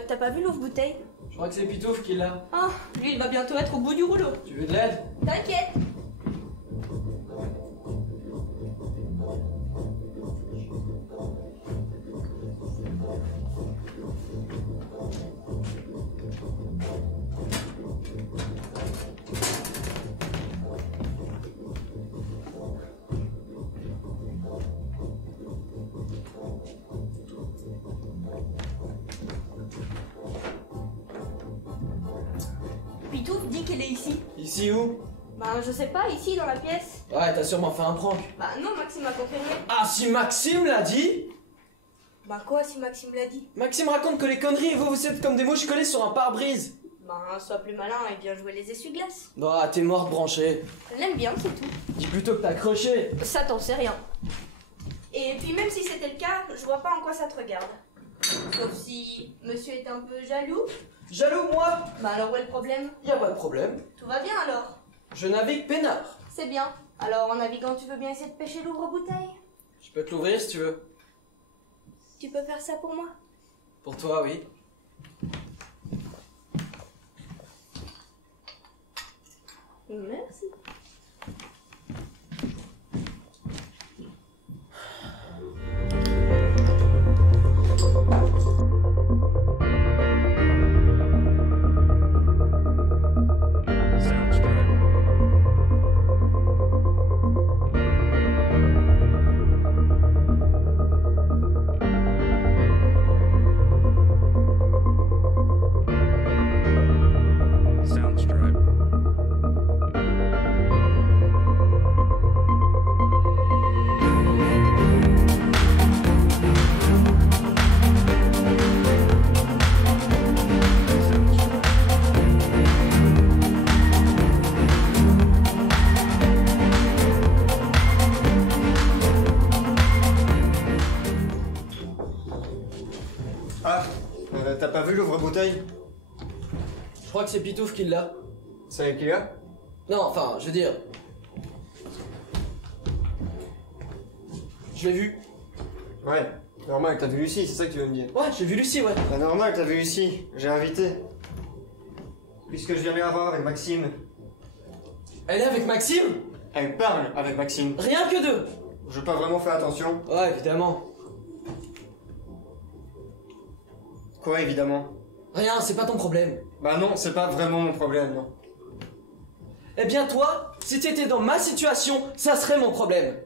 t'as pas vu l'ouvre-bouteille? Je crois que c'est Pitouf qui l'a. Ah, lui il va bientôt être au bout du rouleau. Tu veux de l'aide? T'inquiète. Pitouf dit qu'elle est ici. Ici où? Bah je sais pas, ici dans la pièce. Ouais, t'as sûrement fait un prank. Bah non, Maxime a confirmé. Ah, si Maxime l'a dit? Bah quoi si Maxime l'a dit? Maxime raconte que les conneries et vous êtes comme des mouches collées sur un pare-brise. Bah sois plus malin et viens jouer les essuie-glaces. Bah, t'es mort branché. Elle l'aime bien, c'est tout. Dis plutôt que t'as croché. Ça t'en sais rien. Et puis même si c'était le cas, je vois pas en quoi ça te regarde. Sauf si monsieur est un peu jaloux. Jaloux, moi? Bah alors où est le problème? Y a pas de problème. Tout va bien alors? Je navigue peinard. C'est bien. Alors en naviguant, tu veux bien essayer de pêcher l'ouvre-bouteille? Je peux te l'ouvrir si tu veux. Tu peux faire ça pour moi? Pour toi, oui. Merci. Soundstripe. Ah, t'as pas vu l'ouvre-bouteille? Je crois que c'est Pitouf qui l'a. C'est avec qui là? Non, enfin, je veux dire... Je l'ai vu. Ouais, normal, t'as vu Lucie, c'est ça que tu veux me dire? Ouais, j'ai vu Lucie, ouais. Bah normal, t'as vu Lucie, j'ai invité. Puisque je viens de la voir avec Maxime. Elle est avec Maxime? Elle parle avec Maxime. Rien que deux. Je veux pas vraiment faire attention. Ouais, évidemment. Quoi, évidemment? Rien, c'est pas ton problème. Bah non, c'est pas vraiment mon problème, non. Eh bien toi, si t'étais dans ma situation, ça serait mon problème.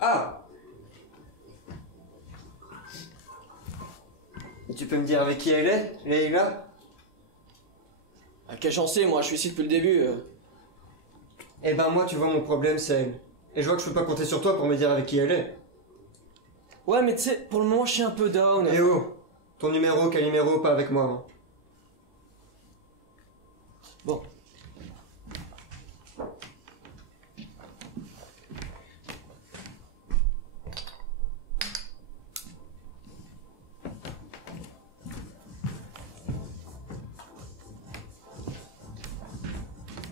Ah! Et tu peux me dire avec qui elle est, Leïla? Ah, qu'est-ce que j'en sais, moi, je suis ici depuis le début. Eh ben moi, tu vois, mon problème, c'est elle. Et je vois que je peux pas compter sur toi pour me dire avec qui elle est. Ouais, mais tu sais, pour le moment, je suis un peu down. Eh oh! Ton numéro, Calimero, pas avec moi, hein. Bon.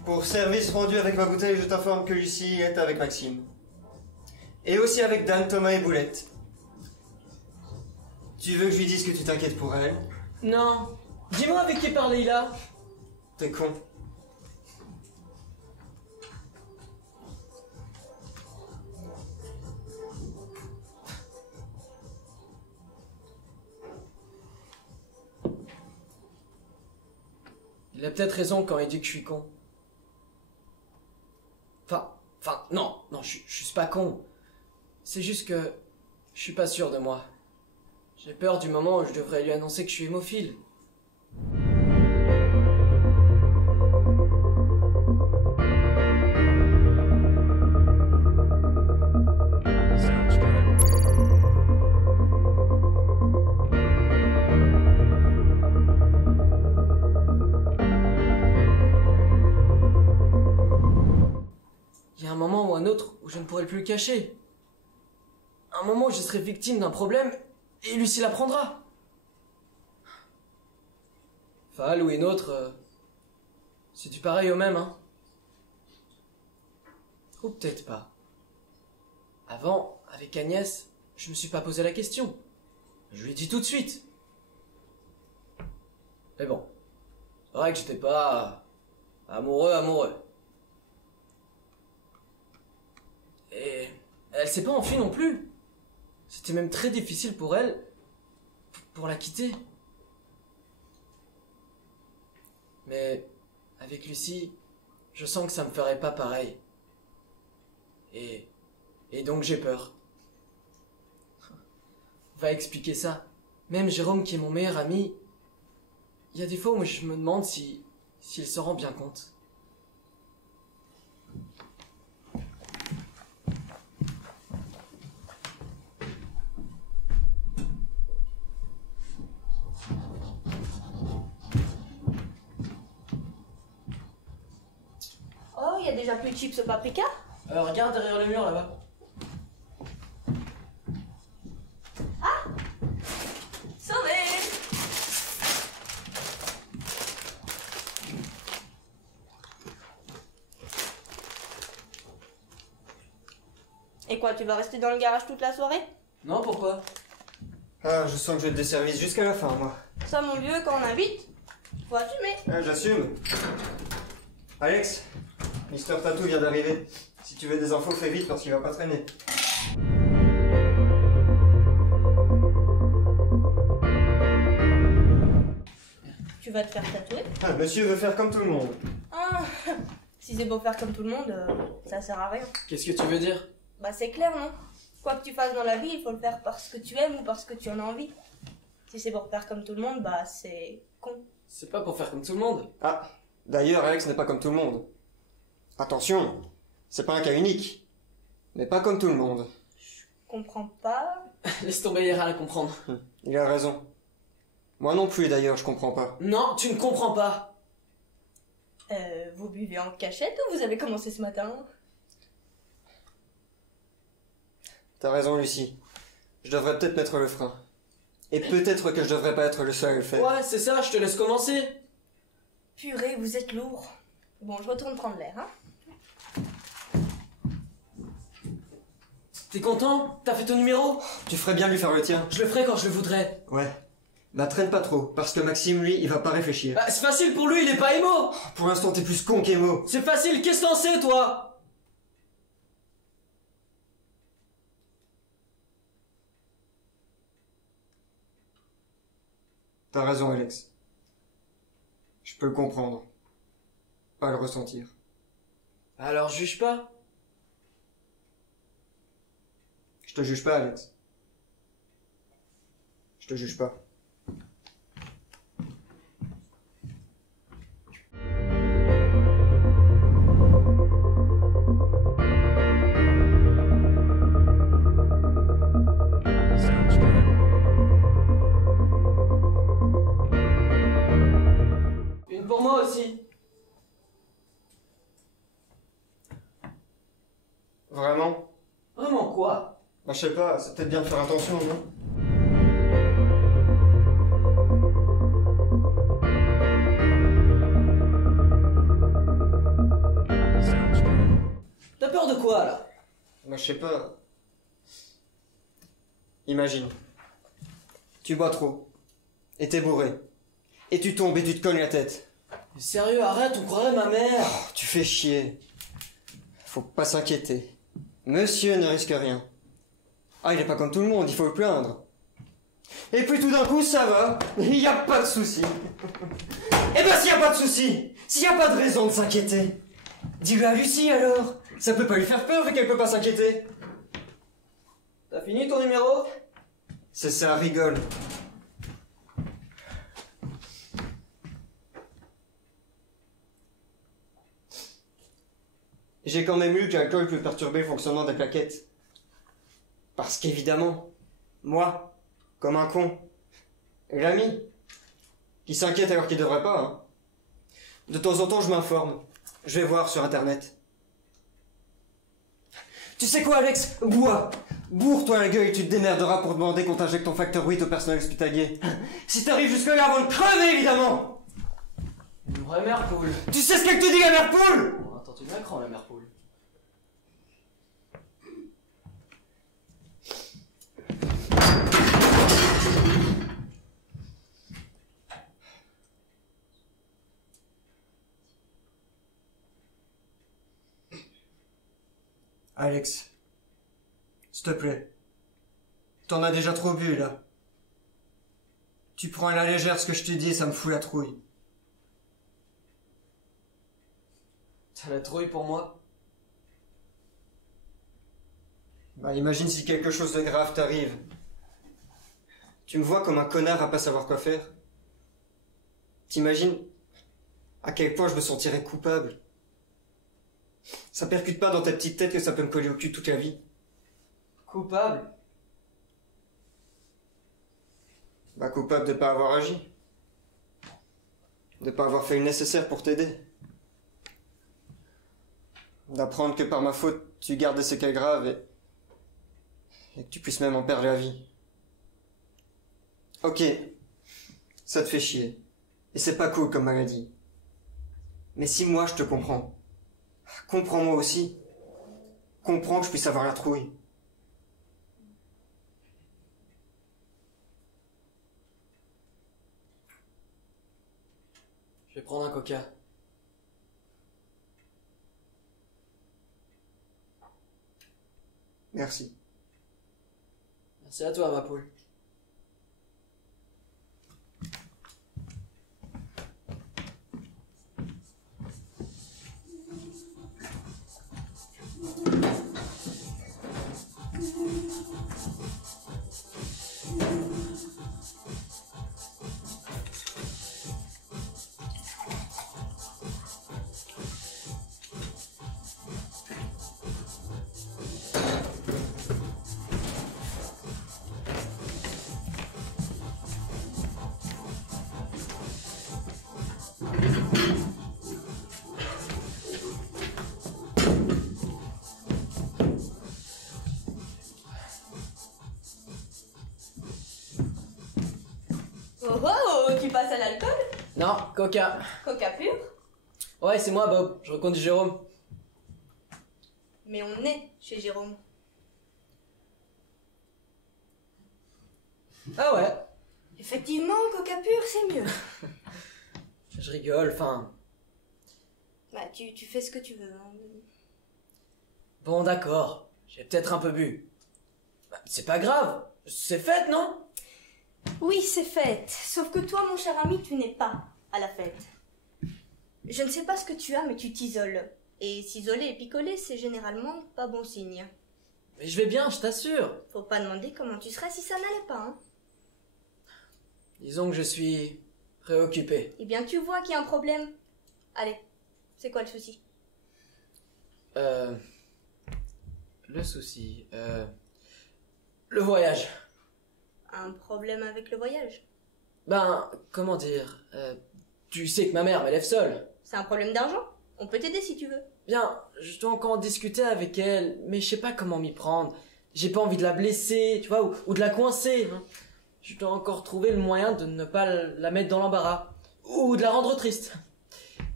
Pour service rendu avec ma bouteille, je t'informe que Lucie est avec Maxime. Et aussi avec Dan, Thomas et Boulette. Tu veux que je lui dise que tu t'inquiètes pour elle? Non. Dis-moi avec qui parler là. T'es con. Il a peut-être raison quand il dit que je suis con. Non, je suis pas con. C'est juste que je suis pas sûr de moi. J'ai peur du moment où je devrais lui annoncer que je suis hémophile. Soundstripe. Il y a un moment ou un autre où je ne pourrai plus le cacher. Un moment où je serai victime d'un problème et Lucie l'apprendra. Fall ou une autre, c'est du pareil au même, hein. Ou peut-être pas. Avant, avec Agnès, je me suis pas posé la question. Je lui ai dit tout de suite. Mais bon, c'est vrai que j'étais pas amoureux. Et elle s'est pas enfuie non plus. C'était même très difficile pour elle, pour la quitter. Mais avec Lucie, je sens que ça me ferait pas pareil. Et donc j'ai peur. Va expliquer ça. Même Jérôme, qui est mon meilleur ami, il y a des fois où je me demande s'il se rend bien compte. Oh, il y a déjà plus de chips au paprika? Regarde derrière le mur là-bas. Sauvé! Et quoi, tu vas rester dans le garage toute la soirée? Non, pourquoi? Ah, je sens que je vais te desservice jusqu'à la fin, moi. Ça, mon vieux, quand on invite, faut assumer. Ah, j'assume. Alex, Mister Tattoo vient d'arriver. Si tu veux des infos, fais vite parce qu'il va pas traîner. Tu vas te faire tatouer? Ah, monsieur veut faire comme tout le monde. Ah, si c'est pour faire comme tout le monde, ça sert à rien. Qu'est-ce que tu veux dire? Bah c'est clair, non? Quoi que tu fasses dans la vie, il faut le faire parce que tu aimes ou parce que tu en as envie. Si c'est pour faire comme tout le monde, bah c'est con. C'est pas pour faire comme tout le monde. Ah, d'ailleurs, Alex n'est pas comme tout le monde. Attention, c'est pas un cas unique. Mais pas comme tout le monde. Comprends pas. Laisse tomber, il y a rien à comprendre. Il a raison. Moi non plus, d'ailleurs, je comprends pas. Non, tu ne comprends pas. Vous buvez en cachette ou vous avez commencé ce matin? T'as raison, Lucie. Je devrais peut-être mettre le frein. Et peut-être que je devrais pas être le seul à le faire. Ouais, c'est ça, je te laisse commencer. Purée, vous êtes lourd. Bon, je retourne prendre l'air, hein. T'es content? T'as fait ton numéro? Tu ferais bien de lui faire le tien. Je le ferai quand je le voudrais. Ouais. Bah traîne pas trop, parce que Maxime, lui, il va pas réfléchir. Bah, c'est facile pour lui, il est pas émo. Pour l'instant, t'es plus con qu'émo. C'est facile, qu'est-ce que t'en sais, toi? T'as raison, Alex. Je peux le comprendre. Pas le ressentir. Alors juge pas. Je te juge pas, Alex. Je te juge pas. Soundstripe. Une pour moi aussi. Vraiment? Vraiment quoi? Bah je sais pas, c'est peut-être bien de faire attention, non? Soundstripe. T'as peur de quoi, là? Bah je sais pas. Imagine. Tu bois trop. Et t'es bourré. Et tu tombes et tu te cognes la tête. Mais sérieux, arrête, on croirait ma mère. Oh, tu fais chier. Faut pas s'inquiéter. Monsieur ne risque rien. Ah, il est pas comme tout le monde, il faut le plaindre. Et puis tout d'un coup, ça va. Il y a pas de souci. Eh ben, s'il y a pas de souci, s'il y a pas de raison de s'inquiéter, dis-le à Lucie alors. Ça peut pas lui faire peur vu qu'elle peut pas s'inquiéter. T'as fini ton numéro? C'est ça, rigole. J'ai quand même lu que l'alcool peut perturber le fonctionnement des plaquettes. Parce qu'évidemment, moi, comme un con, et l'ami, qui s'inquiète alors qu'il devrait pas, hein. De temps en temps, je m'informe. Je vais voir sur Internet. Tu sais quoi, Alex? Bois! Bourre-toi la gueule et tu te démerderas pour demander qu'on t'injecte ton facteur 8 au personnel hospitalier. Si t'arrives jusque-là avant de crever, évidemment! Une vraie mère poule. Tu sais ce qu'elle te dit, la mère poule? Oh, attends, tu m'accroches, la mère poule. Alex, s'il te plaît. T'en as déjà trop bu, là. Tu prends à la légère ce que je t'ai dit et ça me fout la trouille. T'as la trouille pour moi? Bah, imagine si quelque chose de grave t'arrive. Tu me vois comme un connard à pas savoir quoi faire. T'imagines à quel point je me sentirais coupable. Ça percute pas dans ta petite tête que ça peut me coller au cul toute la vie. Coupable? Bah, coupable de pas avoir agi. De pas avoir fait le nécessaire pour t'aider. D'apprendre que par ma faute, tu gardes des séquelles graves et que tu puisses même en perdre la vie. Ok, ça te fait chier. Et c'est pas cool comme maladie. Mais si moi je te comprends, comprends-moi aussi. Comprends que je puisse avoir la trouille. Je vais prendre un coca. Merci. Merci à toi, ma poule. Oh oh, tu passes à l'alcool? Non, coca. Coca pur? Ouais, c'est moi, Bob. Je reconduis Jérôme. Mais on est chez Jérôme. Ah ouais? Effectivement, coca pur, c'est mieux. Je rigole, enfin... Bah, tu fais ce que tu veux. Hein. Bon, d'accord. J'ai peut-être un peu bu. Bah, c'est pas grave. C'est fête, non? Oui, c'est fête. Sauf que toi, mon cher ami, tu n'es pas à la fête. Je ne sais pas ce que tu as, mais tu t'isoles. Et s'isoler et picoler, c'est généralement pas bon signe. Mais je vais bien, je t'assure. Faut pas demander comment tu serais si ça n'allait pas, hein. Disons que je suis préoccupé. Eh bien, tu vois qu'il y a un problème. Allez, c'est quoi le souci? Le souci, le voyage. Un problème avec le voyage? Ben, comment dire, tu sais que ma mère m'élève seule. C'est un problème d'argent? On peut t'aider si tu veux. Bien, je dois encore en discuter avec elle, mais je sais pas comment m'y prendre. J'ai pas envie de la blesser, tu vois, ou de la coincer. Hein. Je dois encore trouver le moyen de ne pas la mettre dans l'embarras. Ou de la rendre triste.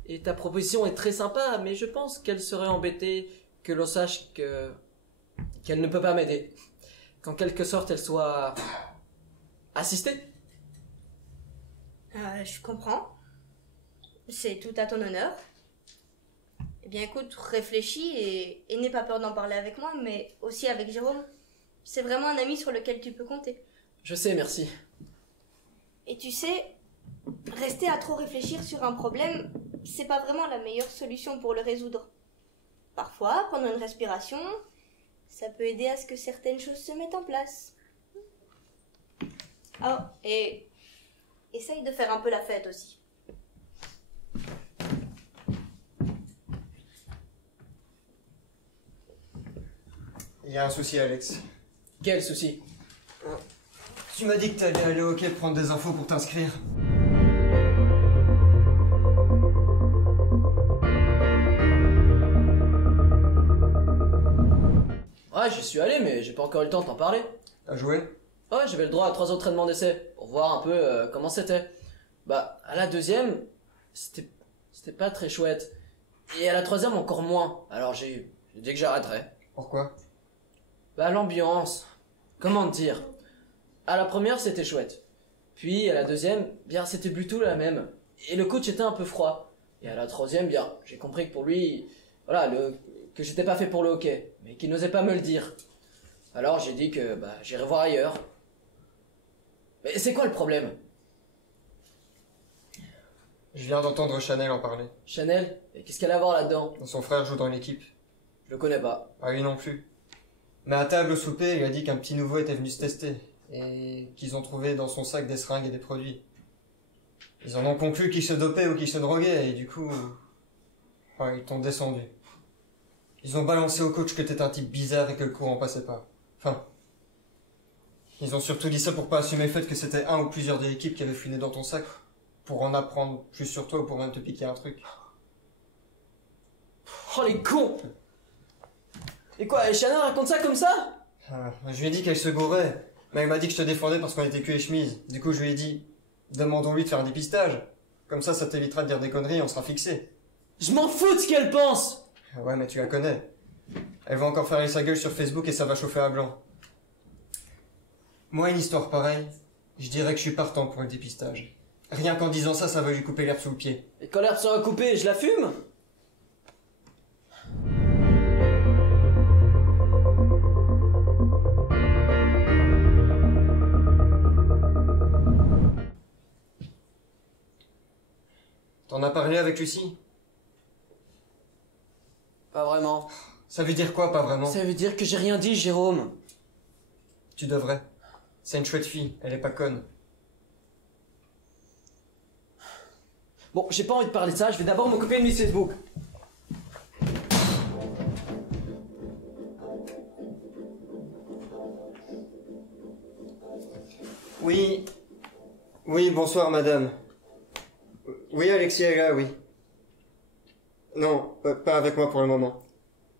Et ta proposition est très sympa, mais je pense qu'elle serait embêtée que l'on sache qu'elle ne peut pas m'aider. Qu'en quelque sorte elle soit assistée. Je comprends. C'est tout à ton honneur. Eh bien écoute, réfléchis et n'aie pas peur d'en parler avec moi, mais aussi avec Jérôme. C'est vraiment un ami sur lequel tu peux compter. Je sais, merci. Et tu sais, rester à trop réfléchir sur un problème, c'est pas vraiment la meilleure solution pour le résoudre. Parfois, prendre une respiration, ça peut aider à ce que certaines choses se mettent en place. Oh, et essaye de faire un peu la fête aussi. Il y a un souci, Alex. Quel souci? Tu m'as dit que t'allais aller au quai prendre des infos pour t'inscrire. Ouais, j'y suis allé, mais j'ai pas encore eu le temps de t'en parler. T'as joué? Ouais, j'avais le droit à 3 entraînements d'essai, pour voir un peu comment c'était. Bah, à la deuxième, c'était pas très chouette. Et à la troisième, encore moins. Alors j'ai dit que j'arrêterais. Pourquoi? Bah, l'ambiance. Comment te dire? À la première, c'était chouette. Puis, à la deuxième, bien, c'était plutôt la même. Et le coach était un peu froid. Et à la troisième, bien, j'ai compris que pour lui, voilà, que j'étais pas fait pour le hockey, mais qu'il n'osait pas me le dire. Alors j'ai dit que j'irais voir ailleurs. Mais c'est quoi le problème? Je viens d'entendre Chanel en parler. Chanel? Et qu'est-ce qu'elle a à voir là-dedans? Son frère joue dans l'équipe. Je le connais pas. Ah, lui non plus. Mais à table au souper, il a dit qu'un petit nouveau était venu se tester. Et qu'ils ont trouvé dans son sac des seringues et des produits. Ils en ont conclu qu'il se dopait ou qu'il se droguait, et du coup... ils t'ont descendu. Ils ont balancé au coach que t'étais un type bizarre et que le courant passait pas. Enfin... Ils ont surtout dit ça pour pas assumer le fait que c'était un ou plusieurs de l'équipe qui avaient fouiné dans ton sac. Pour en apprendre plus sur toi ou pour même te piquer un truc. Oh les cons! Et quoi, et Shannon raconte ça comme ça? Je lui ai dit qu'elle se gourait, mais elle m'a dit que je te défendais parce qu'on était cul et chemise. Du coup, je lui ai dit, demandons-lui de faire un dépistage. Comme ça t'évitera de dire des conneries et on sera fixé. Je m'en fous de ce qu'elle pense! Ouais, mais tu la connais. Elle va encore faire sa gueule sur Facebook et ça va chauffer à blanc. Moi, une histoire pareille, je dirais que je suis partant pour le dépistage. Rien qu'en disant ça, ça va lui couper l'herbe sous le pied. Et quand l'herbe sera coupée, je la fume? T'en as parlé avec Lucie? Pas vraiment. Ça veut dire quoi, pas vraiment? Ça veut dire que j'ai rien dit, Jérôme. Tu devrais. C'est une chouette fille, elle est pas conne. Bon, j'ai pas envie de parler de ça, je vais d'abord m'occuper de mes Facebook. Oui. Oui, bonsoir, madame. Oui, Alexis est là, oui. Non, pas avec moi pour le moment.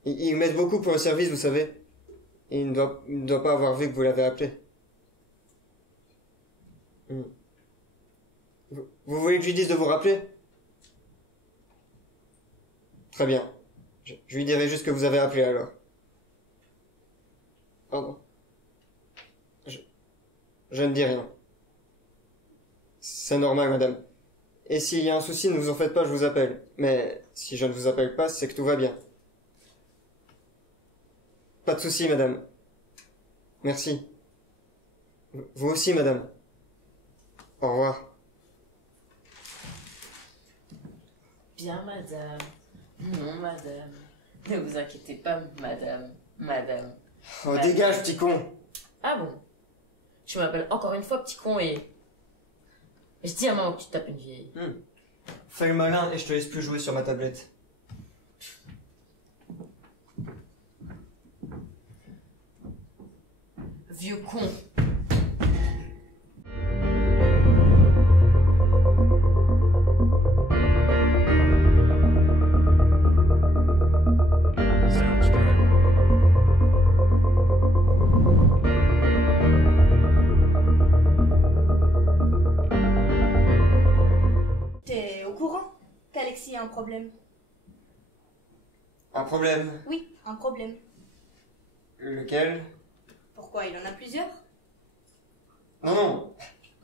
Ils m'aident beaucoup pour le service, vous savez. Et il ne doit pas avoir vu que vous l'avez appelé. Vous voulez que je lui dise de vous rappeler? Très bien. Je lui dirai juste que vous avez appelé alors. Pardon. Je ne dis rien. C'est normal, madame. Et s'il y a un souci, ne vous en faites pas, je vous appelle. Mais si je ne vous appelle pas, c'est que tout va bien. Pas de souci, madame. Merci. Vous aussi, madame. Au revoir. Bien, madame. Non, madame. Ne vous inquiétez pas, madame. Madame. Oh, Madame. dégage, petit con. Ah bon? Tu m'appelles encore une fois petit con et... Je dis à maman que tu tapes une vieille. Fais le malin et je te laisse plus jouer sur ma tablette. Vieux con. Sounds good. T'es au courant qu'Alexis a un problème? Un problème? Oui, un problème. Lequel? Pourquoi, il en a plusieurs? Non, non.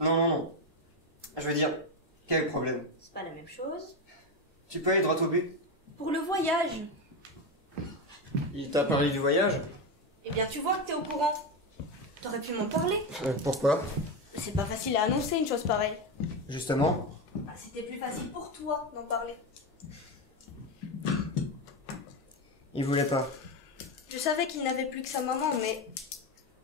Non, non, non. Je veux dire, quel problème? C'est pas la même chose. Tu peux aller droit au but? Pour le voyage. Il t'a parlé du voyage? Eh bien, tu vois que t'es au courant. T'aurais pu m'en parler. Pourquoi? C'est pas facile à annoncer une chose pareille. Justement. Bah, c'était plus facile pour toi d'en parler. Il voulait pas. Je savais qu'il n'avait plus que sa maman, mais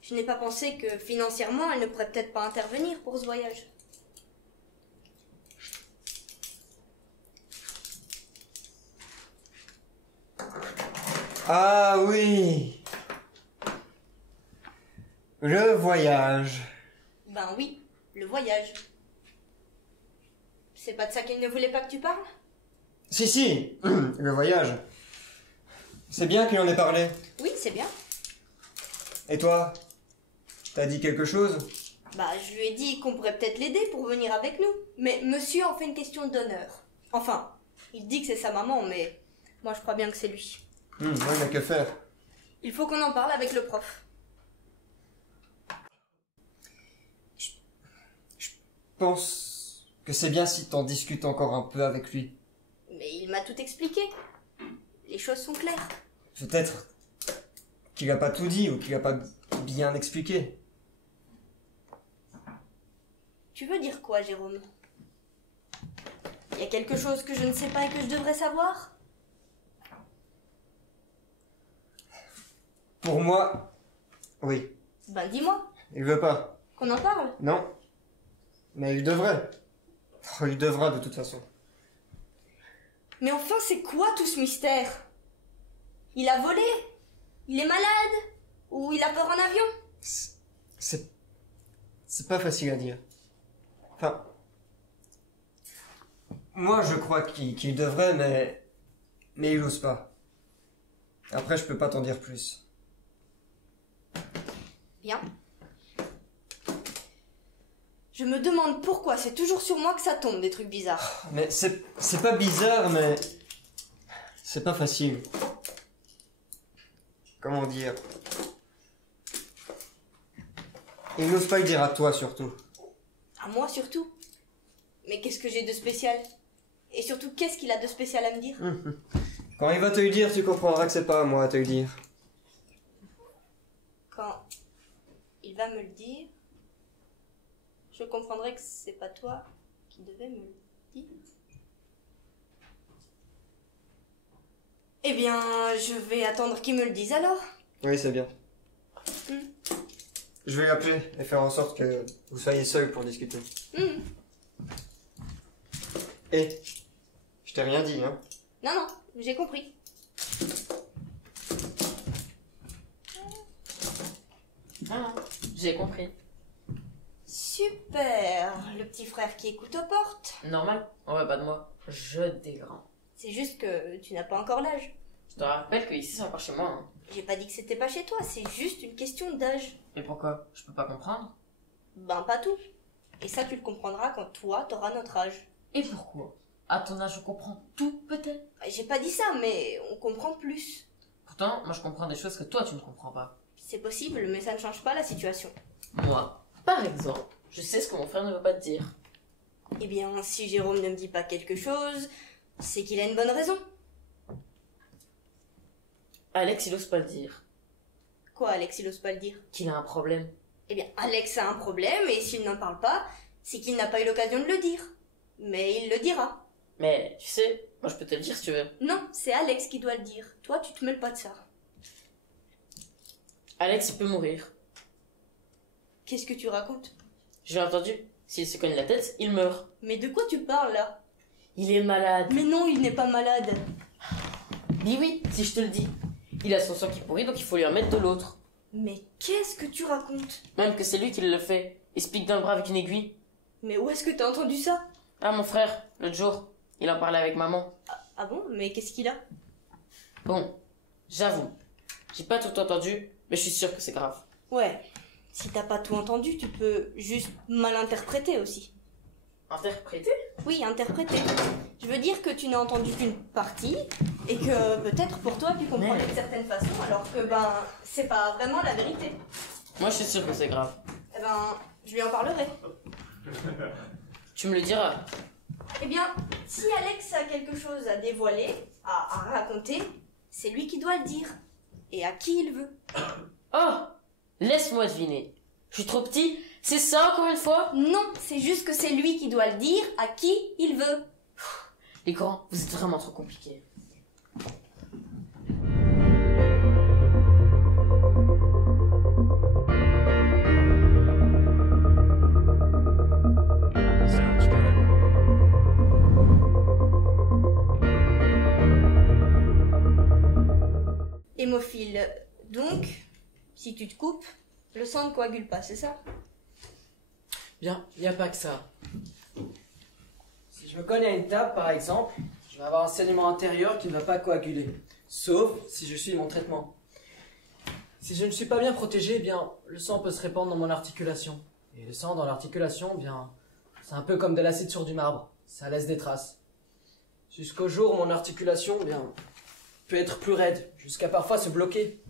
je n'ai pas pensé que financièrement, elle ne pourrait peut-être pas intervenir pour ce voyage. Ah oui. Le voyage. Ben oui, le voyage. C'est pas de ça qu'il ne voulait pas que tu parles? Si, si. Le voyage. C'est bien qu'il en ait parlé. Oui, c'est bien. Et toi? T'as dit quelque chose? Bah, je lui ai dit qu'on pourrait peut-être l'aider pour venir avec nous. Mais monsieur en fait une question d'honneur. Enfin, il dit que c'est sa maman, mais moi je crois bien que c'est lui. Oui, mais que faire? Il faut qu'on en parle avec le prof. Je pense que c'est bien si t'en discutes encore un peu avec lui. Mais il m'a tout expliqué. Les choses sont claires. Peut-être qu'il a pas tout dit ou qu'il a pas bien expliqué. Tu veux dire quoi, Jérôme? Il y a quelque chose que je ne sais pas et que je devrais savoir? Pour moi, oui. Ben dis-moi, Il veut pas. qu'on en parle. Non. Mais il devrait. Oh, il devra de toute façon. Mais enfin, c'est quoi tout ce mystère? Il a volé? Il est malade? Ou il a peur en avion? C'est pas facile à dire. Enfin... Moi, je crois qu'il devrait, mais il ose pas. Après, je peux pas t'en dire plus. Bien. Je me demande pourquoi c'est toujours sur moi que ça tombe des trucs bizarres. Mais c'est pas bizarre, mais... C'est pas facile. Comment dire? Il n'ose pas le dire à toi, surtout. À moi surtout. Mais qu'est-ce que j'ai de spécial? Et surtout, qu'est-ce qu'il a de spécial à me dire? Quand il va te le dire, tu comprendras que c'est pas à moi à te le dire. Quand il va me le dire, je comprendrai que c'est pas toi qui devais me le dire. Eh bien, je vais attendre qu'il me le dise alors. Oui, c'est bien. Je vais l'appeler et faire en sorte que vous soyez seuls pour discuter. Et je t'ai rien dit, hein? Non, non, j'ai compris. Ah, j'ai compris. Super, le petit frère qui écoute aux portes. Normal, on va pas de moi. Je dégrande. C'est juste que tu n'as pas encore l'âge. Je te rappelle que ici c'est encore chez moi. Hein. J'ai pas dit que c'était pas chez toi, c'est juste une question d'âge. Et pourquoi? Je peux pas comprendre. Ben pas tout. Et ça tu le comprendras quand toi t'auras notre âge. Et pourquoi? À ton âge, je comprends tout, peut-être. J'ai pas dit ça, mais on comprend plus. Pourtant, moi je comprends des choses que toi tu ne comprends pas. C'est possible, mais ça ne change pas la situation. Moi, par exemple, je sais ce que mon frère ne veut pas te dire. Eh bien, si Jérôme ne me dit pas quelque chose, c'est qu'il a une bonne raison. Alex, il ose pas le dire. Quoi, Alex, il ose pas le dire? Qu'il a un problème. Eh bien, Alex a un problème, et s'il n'en parle pas, c'est qu'il n'a pas eu l'occasion de le dire. Mais il le dira. Mais, tu sais, moi je peux te le dire si tu veux. Non, c'est Alex qui doit le dire. Toi, tu te mêles pas de ça. Alex, il peut mourir. Qu'est-ce que tu racontes? J'ai entendu. S'il se cogne la tête, il meurt. Mais de quoi tu parles, là? Il est malade. Mais non, il n'est pas malade. Dis oui, si je te le dis. Il a son sang qui pourrit, donc il faut lui en mettre de l'autre. Mais qu'est-ce que tu racontes? Même que c'est lui qui le fait. Il se pique dans le bras avec une aiguille. Mais où est-ce que t'as entendu ça? Ah, mon frère, l'autre jour, il en parlait avec maman. Ah bon? Mais qu'est-ce qu'il a? Bon, j'avoue, j'ai pas tout entendu, mais je suis sûr que c'est grave. Ouais, si t'as pas tout entendu, tu peux juste mal interpréter aussi. Interpréter? Oui, interpréter. Je veux dire que tu n'as entendu qu'une partie, et que peut-être pour toi tu comprends Mais- d'une certaine façon, alors que c'est pas vraiment la vérité. Moi, je suis sûr que c'est grave. Eh je lui en parlerai. Tu me le diras. Eh bien, si Alex a quelque chose à dévoiler, à raconter, c'est lui qui doit le dire. Et à qui il veut. Oh! Laisse-moi deviner. Je suis trop petit? C'est ça encore une fois? Non, c'est juste que c'est lui qui doit le dire à qui il veut. Les grands, vous êtes vraiment trop compliqués. Sounds good. Hémophile. Donc, si tu te coupes, le sang ne coagule pas, c'est ça? Bien, il n'y a pas que ça. Si je me cogne à une table, par exemple, je vais avoir un saignement intérieur qui ne va pas coaguler. Sauf si je suis mon traitement. Si je ne suis pas bien protégé, eh bien, le sang peut se répandre dans mon articulation. Et le sang dans l'articulation, eh bien, c'est un peu comme de l'acide sur du marbre. Ça laisse des traces. Jusqu'au jour où mon articulation, eh bien, peut être plus raide, jusqu'à parfois se bloquer.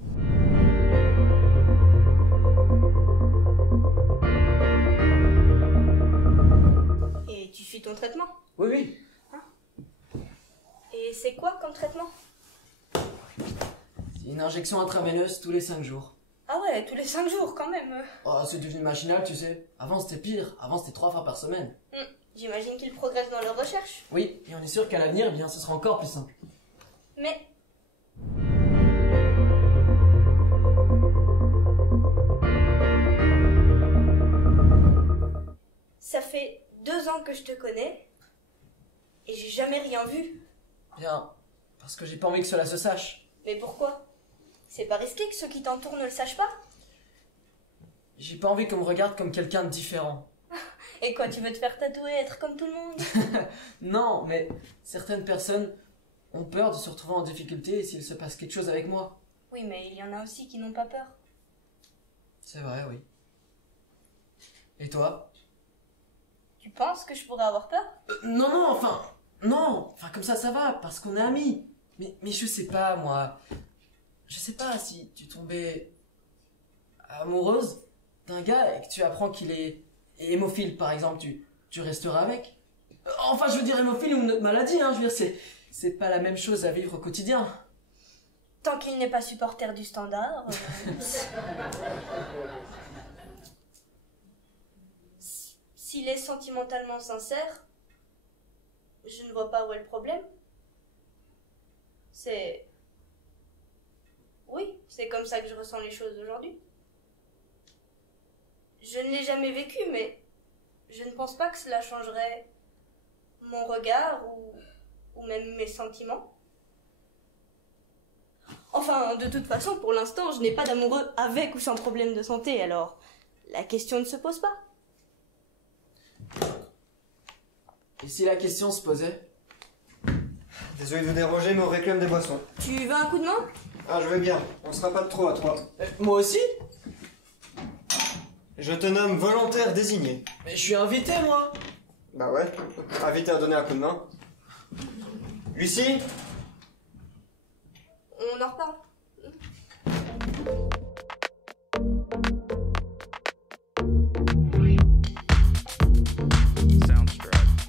Et tu suis ton traitement? Oui, oui. Et c'est quoi comme traitement? Une injection intraveineuse tous les 5 jours. Ah ouais, tous les 5 jours quand même. Oh, c'est devenu machinal, tu sais. Avant, c'était pire. Avant, c'était 3 fois par semaine. J'imagine qu'ils progressent dans leurs recherches. Oui, et on est sûr qu'à l'avenir, eh bien, ce sera encore plus simple. Mais... Ça fait 2 ans que je te connais et j'ai jamais rien vu. Bien, parce que j'ai pas envie que cela se sache. Mais pourquoi? C'est pas risqué que ceux qui t'entourent ne le sachent pas? J'ai pas envie qu'on me regarde comme quelqu'un de différent. Et quoi, tu veux te faire tatouer, être comme tout le monde? Non, mais certaines personnes ont peur de se retrouver en difficulté s'il se passe quelque chose avec moi. Oui, mais il y en a aussi qui n'ont pas peur. C'est vrai, oui. Et toi? Tu penses que je pourrais avoir peur? Non, enfin, comme ça va, parce qu'on est amis. Mais je sais pas, moi. Je sais pas si tu tombais amoureuse d'un gars et que tu apprends qu'il est hémophile, par exemple, tu resteras avec. Enfin, je veux dire hémophile ou une autre maladie, hein, je veux dire, c'est pas la même chose à vivre au quotidien. Tant qu'il n'est pas supporter du Standard. S'il est sentimentalement sincère, je ne vois pas où est le problème. Oui, c'est comme ça que je ressens les choses aujourd'hui. Je ne l'ai jamais vécu, mais je ne pense pas que cela changerait mon regard ou même mes sentiments. Enfin, de toute façon, pour l'instant, je n'ai pas d'amoureux avec ou sans problème de santé, alors la question ne se pose pas. Et si la question se posait? Désolé de vous déranger, mais on réclame des boissons. Tu veux un coup de main? Ah, je veux bien. On sera pas de trop à 3. Moi aussi? Je te nomme volontaire désigné. Mais je suis invité, moi. Bah ouais. Invité à donner un coup de main. Lucie? On en reparle. Soundstripe. Soundstripe.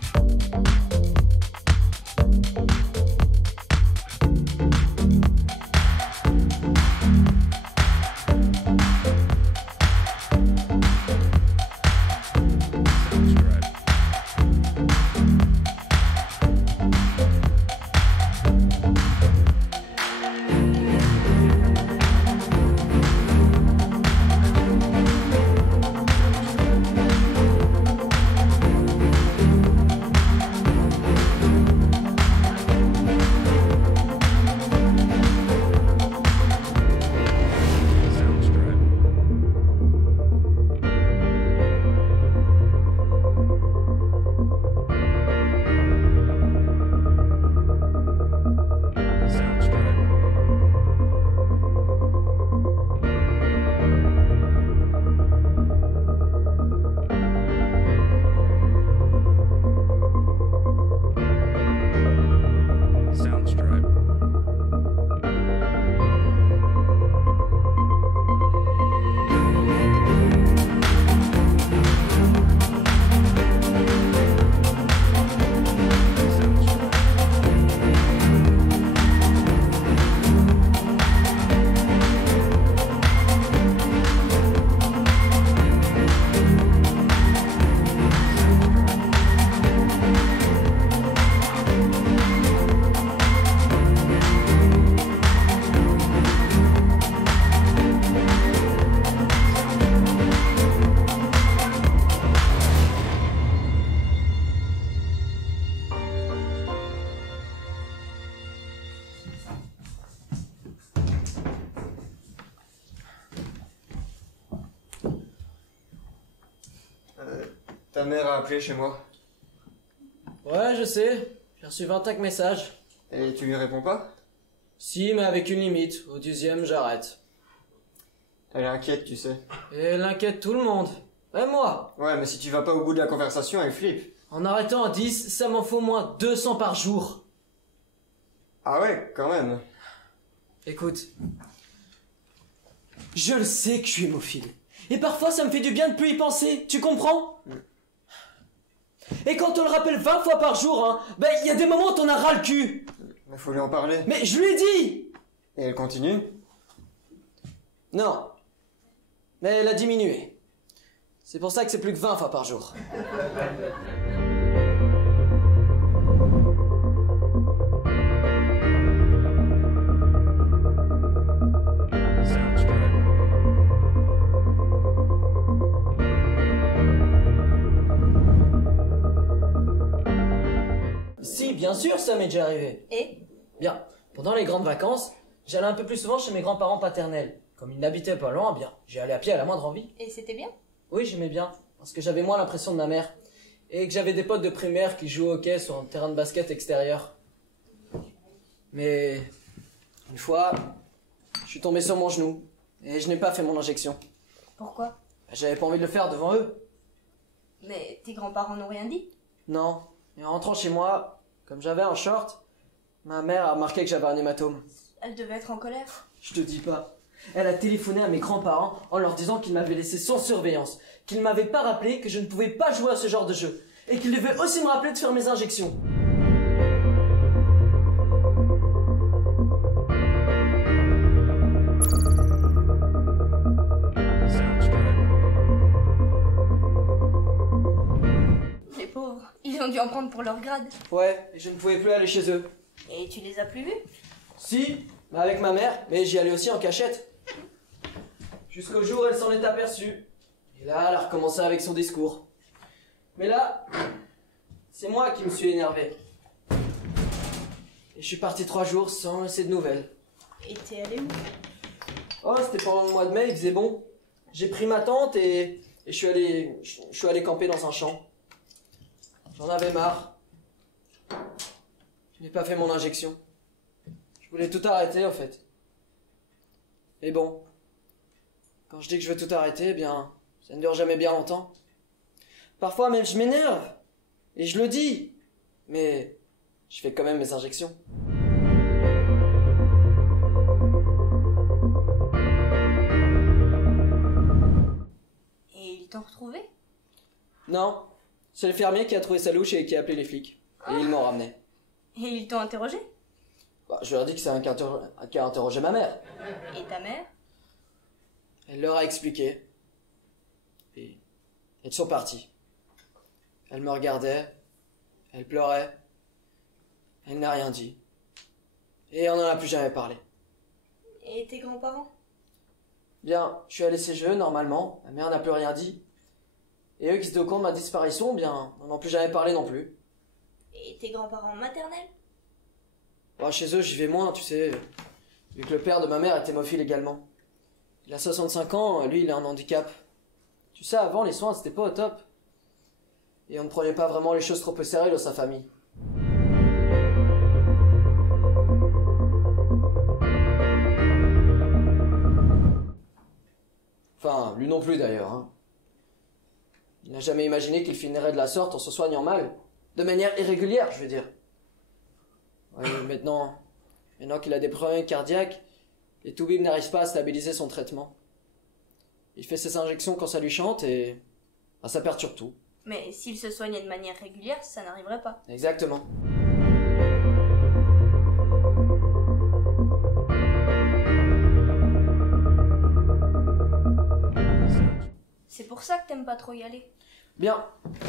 Soundstripe. Soundstripe. Soundstripe. Soundstripe. Ta mère a appelé chez moi. Ouais, je sais. J'ai reçu 25 messages. Et tu lui réponds pas? Si, mais avec une limite. Au 10e, j'arrête. Elle est inquiète, tu sais. Et elle inquiète tout le monde. Et moi. Ouais, mais si tu vas pas au bout de la conversation, elle flippe. En arrêtant à 10, ça m'en faut au moins 200 par jour. Ah ouais, quand même. Écoute. Je le sais que je suis hémophile. Et parfois, ça me fait du bien de plus y penser. Tu comprends? Et quand on le rappelle 20 fois par jour, hein, ben, y a des moments où t'en as ras le cul. Mais faut lui en parler. Mais je lui ai dit. Et elle continue? Non. Mais elle a diminué. C'est pour ça que c'est plus que 20 fois par jour. Soundstripe. Si, bien sûr, ça m'est déjà arrivé. Et Bien, pendant les grandes vacances, j'allais un peu plus souvent chez mes grands-parents paternels. Comme ils n'habitaient pas loin, bien, j'y allais à pied à la moindre envie. Et c'était bien? Oui, j'aimais bien, parce que j'avais moins l'impression de ma mère. Et que j'avais des potes de primaire qui jouaient au hockey sur un terrain de basket extérieur. Mais une fois, je suis tombé sur mon genou et je n'ai pas fait mon injection. Pourquoi? J'avais pas envie de le faire devant eux. Mais tes grands-parents n'ont rien dit? Non. Et en rentrant chez moi, comme j'avais un short, ma mère a remarqué que j'avais un hématome. Elle devait être en colère. Je te dis pas. Elle a téléphoné à mes grands-parents en leur disant qu'ils m'avaient laissé sans surveillance, qu'ils ne m'avaient pas rappelé que je ne pouvais pas jouer à ce genre de jeu, et qu'ils devaient aussi me rappeler de faire mes injections. Soundstripe. Les pauvres, ils ont dû en prendre pour leur grade. Ouais, et je ne pouvais plus aller chez eux. Et tu les as plus vus? Si, mais avec ma mère, mais j'y allais aussi en cachette. Jusqu'au jour où elle s'en est aperçue. Et là, elle a recommencé avec son discours. Mais là, c'est moi qui me suis énervé. Et je suis parti 3 jours sans laisser de nouvelles. Et t'es allé où? Oh, c'était pendant le mois de mai, il faisait bon. J'ai pris ma tente et je suis allé camper dans un champ. J'en avais marre. Je n'ai pas fait mon injection. Je voulais tout arrêter, en fait. Et bon, quand je dis que je veux tout arrêter, eh bien, ça ne dure jamais bien longtemps. Parfois même je m'énerve, et je le dis, mais je fais quand même mes injections. Et ils t'ont retrouvé? Non, c'est le fermier qui a trouvé sa louche et qui a appelé les flics. Et ils m'ont ramené. Et ils t'ont interrogé? Bah, je leur ai dit que c'est un qui a interrogé ma mère. Et ta mère? Elle leur a expliqué. Et ils sont partis. Elle me regardait. Elle pleurait. Elle n'a rien dit. Et on n'en a plus jamais parlé. Et tes grands-parents? Bien, je suis allé chez eux, normalement. Ma mère n'a plus rien dit. Et eux qui étaient au courant de ma disparition, bien, on n'en a plus jamais parlé non plus. Et tes grands-parents maternels? Bah, chez eux, j'y vais moins, tu sais. Vu que le père de ma mère est hémophile également. Il a 65 ans, lui, il a un handicap. Tu sais, avant, les soins, c'était pas au top. Et on ne prenait pas vraiment les choses trop au sérieux dans sa famille. Enfin, lui non plus d'ailleurs. Hein. Il n'a jamais imaginé qu'il finirait de la sorte en se soignant mal. De manière irrégulière, je veux dire. Ouais, maintenant qu'il a des problèmes cardiaques, les toubibs n'arrivent pas à stabiliser son traitement. Il fait ses injections quand ça lui chante et bah, ça perturbe tout. Mais s'ils se soignaient de manière régulière, ça n'arriverait pas. Exactement. C'est pour ça que t'aimes pas trop y aller. Bien,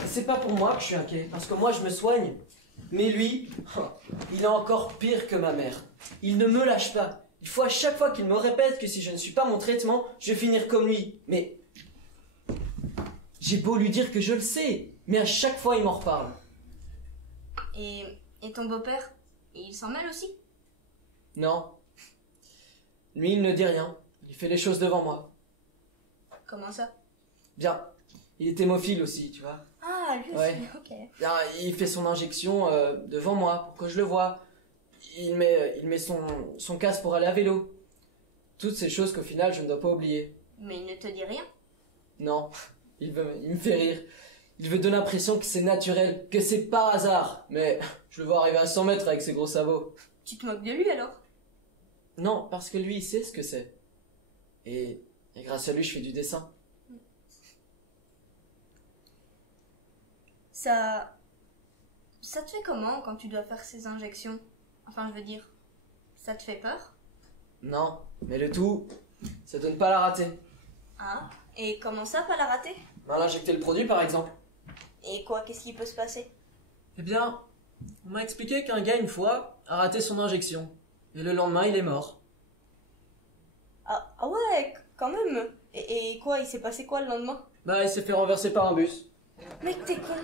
c'est pas pour moi que je suis inquiet, parce que moi je me soigne. Mais lui, il est encore pire que ma mère. Il ne me lâche pas. Il faut à chaque fois qu'il me répète que si je ne suis pas mon traitement, je vais finir comme lui. Mais j'ai beau lui dire que je le sais, mais à chaque fois il m'en reparle. Et ton beau-père, il s'en mêle aussi? Non. Lui, il ne dit rien. Il fait les choses devant moi. Comment ça? Bien. Il est hémophile aussi, tu vois. Ah, lui aussi, Ouais. ok. Bien, il fait son injection devant moi pour que je le voie. Il met son casque pour aller à vélo. Toutes ces choses qu'au final je ne dois pas oublier. Mais il ne te dit rien? Non, il me fait rire. Il veut donner l'impression que c'est naturel, que c'est par hasard. Mais je le vois arriver à 100 mètres avec ses gros sabots. Tu te moques de lui alors? Non, parce que lui, il sait ce que c'est. Et grâce à lui, je fais du dessin. Ça te fait comment quand tu dois faire ces injections? Enfin, je veux dire, ça te fait peur? Non, mais le tout, c'est de ne pas la rater. Ah, et comment ça, pas la rater? Ben, l'injecter le produit par exemple. Et quoi, qu'est-ce qui peut se passer? Eh bien, on m'a expliqué qu'un gars une fois a raté son injection. Et le lendemain il est mort. Ah ouais, quand même. Et quoi, il s'est passé quoi le lendemain? Bah il s'est fait renverser par un bus. Mec, t'es con.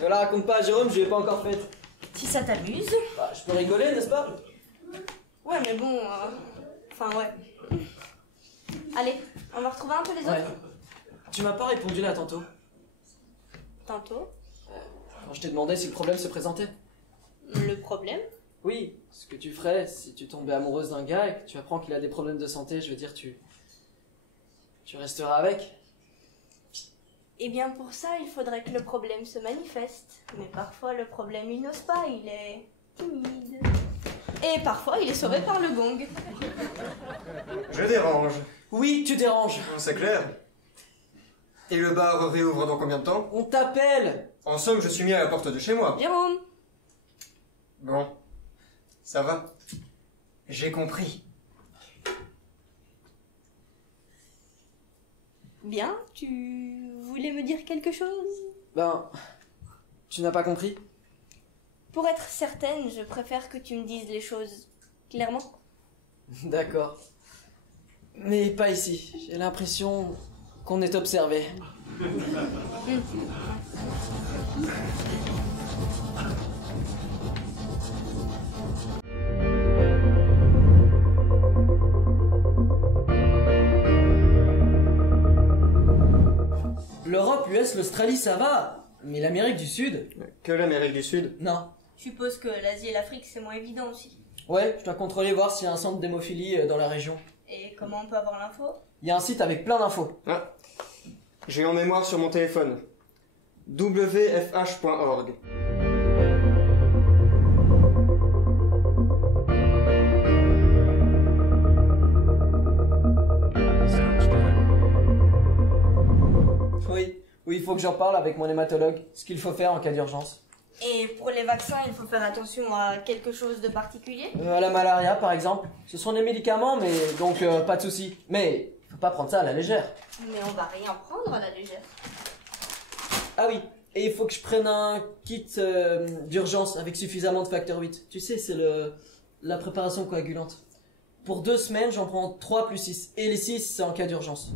Ne la raconte pas à Jérôme, je l'ai pas encore faite. Si ça t'amuse. Bah je peux rigoler, n'est-ce pas? Ouais, mais bon, enfin ouais. Allez, on va retrouver un peu les Ouais. autres. Tu m'as pas répondu là tantôt. Tantôt. Quand je t'ai demandé si le problème se présentait. Le problème? Oui, ce que tu ferais si tu tombais amoureuse d'un gars et que tu apprends qu'il a des problèmes de santé, je veux dire, tu resteras avec. Eh bien, pour ça, il faudrait que le problème se manifeste. Mais parfois, le problème, il n'ose pas, il est timide. Et parfois, il est sauvé par le gong. Je dérange. Oui, tu déranges. C'est clair. Et le bar réouvre dans combien de temps? On t'appelle. En somme, je suis mis à la porte de chez moi. Jérôme! Bon. Ça va. J'ai compris. Bien, tu voulais me dire quelque chose? Ben, tu n'as pas compris? Pour être certaine, je préfère que tu me dises les choses clairement. D'accord. Mais pas ici. J'ai l'impression qu'on est observé. L'Europe, l'US, l'Australie, ça va. Mais l'Amérique du Sud? Que l'Amérique du Sud? Non. Je suppose que l'Asie et l'Afrique, c'est moins évident aussi. Ouais, je dois contrôler voir s'il y a un centre d'hémophilie dans la région. Et comment on peut avoir l'info? Il y a un site avec plein d'infos. Ah. J'ai en mémoire sur mon téléphone. wfh.org. Soundstripe. Oui, il faut que j'en parle avec mon hématologue. Ce qu'il faut faire en cas d'urgence. Et pour les vaccins, il faut faire attention à quelque chose de particulier? À la malaria, par exemple. Ce sont des médicaments, mais donc pas de souci. Mais il faut pas prendre ça à la légère. Mais on va rien prendre à la légère. Ah oui, et il faut que je prenne un kit d'urgence avec suffisamment de facteur 8. Tu sais, c'est la préparation coagulante. Pour 2 semaines, j'en prends 3 plus 6. Et les 6, c'est en cas d'urgence.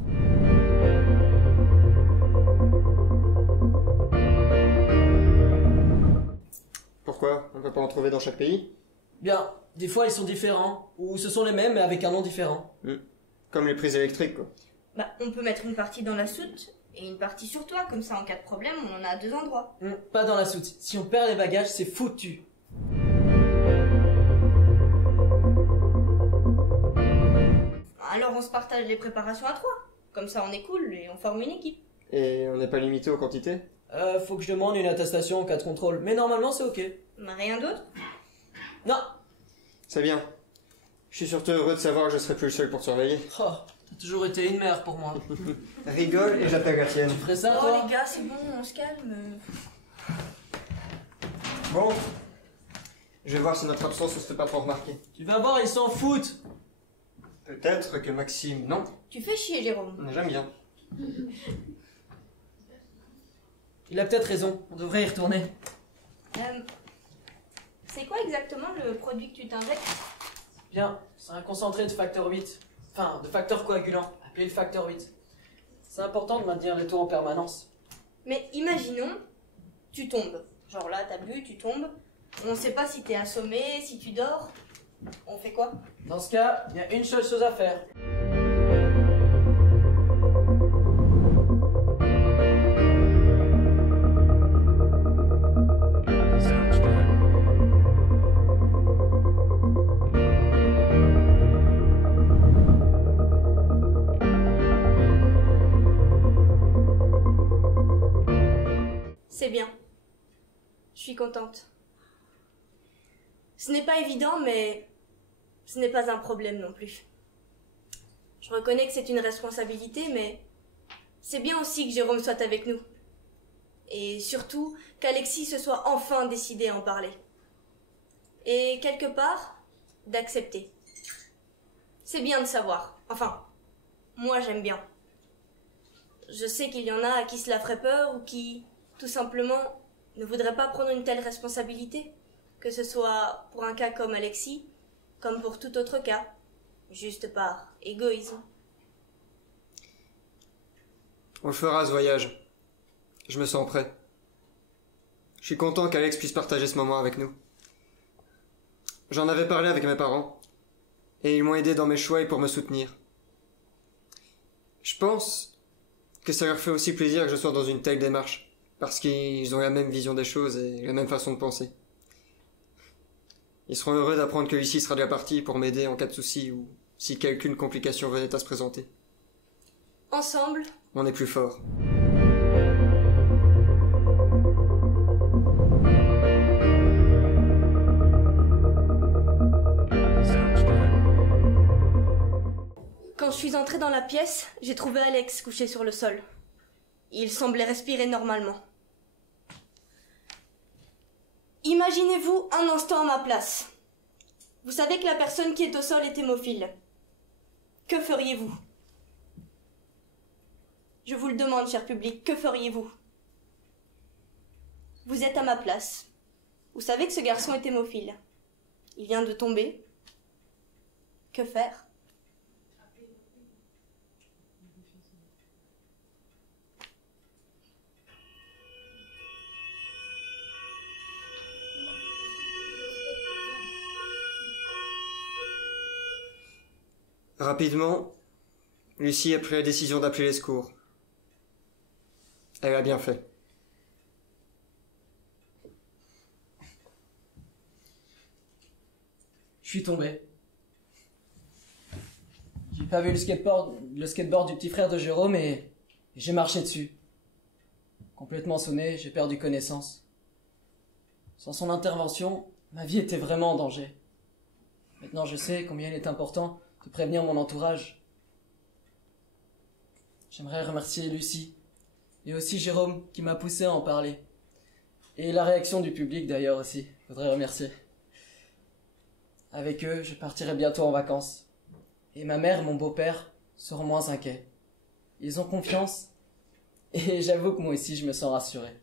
Pourquoi? On peut pas en trouver dans chaque pays? Bien, des fois ils sont différents, ou ce sont les mêmes mais avec un nom différent. Comme les prises électriques, quoi. Bah, on peut mettre une partie dans la soute et une partie sur toi, comme ça en cas de problème, on en a à 2 endroits. Pas dans la soute. Si on perd les bagages, c'est foutu. Alors on se partage les préparations à 3. Comme ça on est cool et on forme une équipe. Et on n'est pas limité aux quantités? Faut que je demande une attestation en cas de contrôle. Mais normalement c'est ok. Rien d'autre? Non. C'est bien. Je suis surtout heureux de savoir que je serai plus le seul pour te surveiller. Oh, t'as toujours été une mère pour moi. Rigole et j'appelle la tienne. Tu ferais ça Oh toi? les gars, c'est bon, on se calme. Bon. Je vais voir si notre absence ne se fait pas trop remarquer. Tu vas voir, ils s'en foutent. Peut-être que Maxime... Non, Tu fais chier, Jérôme. j'aime bien. Il a peut-être raison, on devrait y retourner. C'est quoi exactement le produit que tu t'injectes? Bien, c'est un concentré de facteur 8. Enfin, de facteur coagulant, appelé le facteur 8. C'est important de maintenir les taux en permanence. Mais imaginons, tu tombes. Genre là, t'as bu, tu tombes. On sait pas si t'es assommé, si tu dors. On fait quoi? Dans ce cas, il y a une seule chose à faire. Soundstripe. C'est bien. Je suis contente. Ce n'est pas évident, mais ce n'est pas un problème non plus. Je reconnais que c'est une responsabilité, mais c'est bien aussi que Jérôme soit avec nous. Et surtout, qu'Alexis se soit enfin décidé à en parler. Et quelque part, d'accepter. C'est bien de savoir. Enfin, moi j'aime bien. Je sais qu'il y en a à qui cela ferait peur ou qui, tout simplement, ne voudraient pas prendre une telle responsabilité, que ce soit pour un cas comme Alexis, comme pour tout autre cas, juste par égoïsme. On le fera ce voyage. Je me sens prêt. Je suis content qu'Alex puisse partager ce moment avec nous. J'en avais parlé avec mes parents, et ils m'ont aidé dans mes choix et pour me soutenir. Je pense que ça leur fait aussi plaisir que je sois dans une telle démarche, parce qu'ils ont la même vision des choses et la même façon de penser. Ils seront heureux d'apprendre que Lucie sera de la partie pour m'aider en cas de souci ou si quelqu'une complication venait à se présenter. Ensemble, On est plus fort. Soundstroke. quand je suis entrée dans la pièce, j'ai trouvé Alex couché sur le sol. Il semblait respirer normalement. Imaginez-vous un instant à ma place. Vous savez que la personne qui est au sol est hémophile. Que feriez-vous ? Je vous le demande, cher public, que feriez-vous ? Vous êtes à ma place. Vous savez que ce garçon est hémophile. Il vient de tomber. Que faire ? Rapidement, Lucie a pris la décision d'appeler les secours. Elle a bien fait. Je suis tombé. J'ai pas vu le skateboard du petit frère de Jérôme et j'ai marché dessus. Complètement sonné, j'ai perdu connaissance. Sans son intervention, ma vie était vraiment en danger. Maintenant je sais combien il est important de prévenir mon entourage. J'aimerais remercier Lucie et aussi Jérôme qui m'a poussé à en parler. Et la réaction du public d'ailleurs aussi, faudrait remercier. Avec eux, je partirai bientôt en vacances. Et ma mère et mon beau-père seront moins inquiets. Ils ont confiance. Et j'avoue que moi aussi, je me sens rassuré.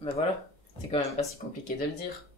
Bah voilà, c'est quand même pas si compliqué de le dire.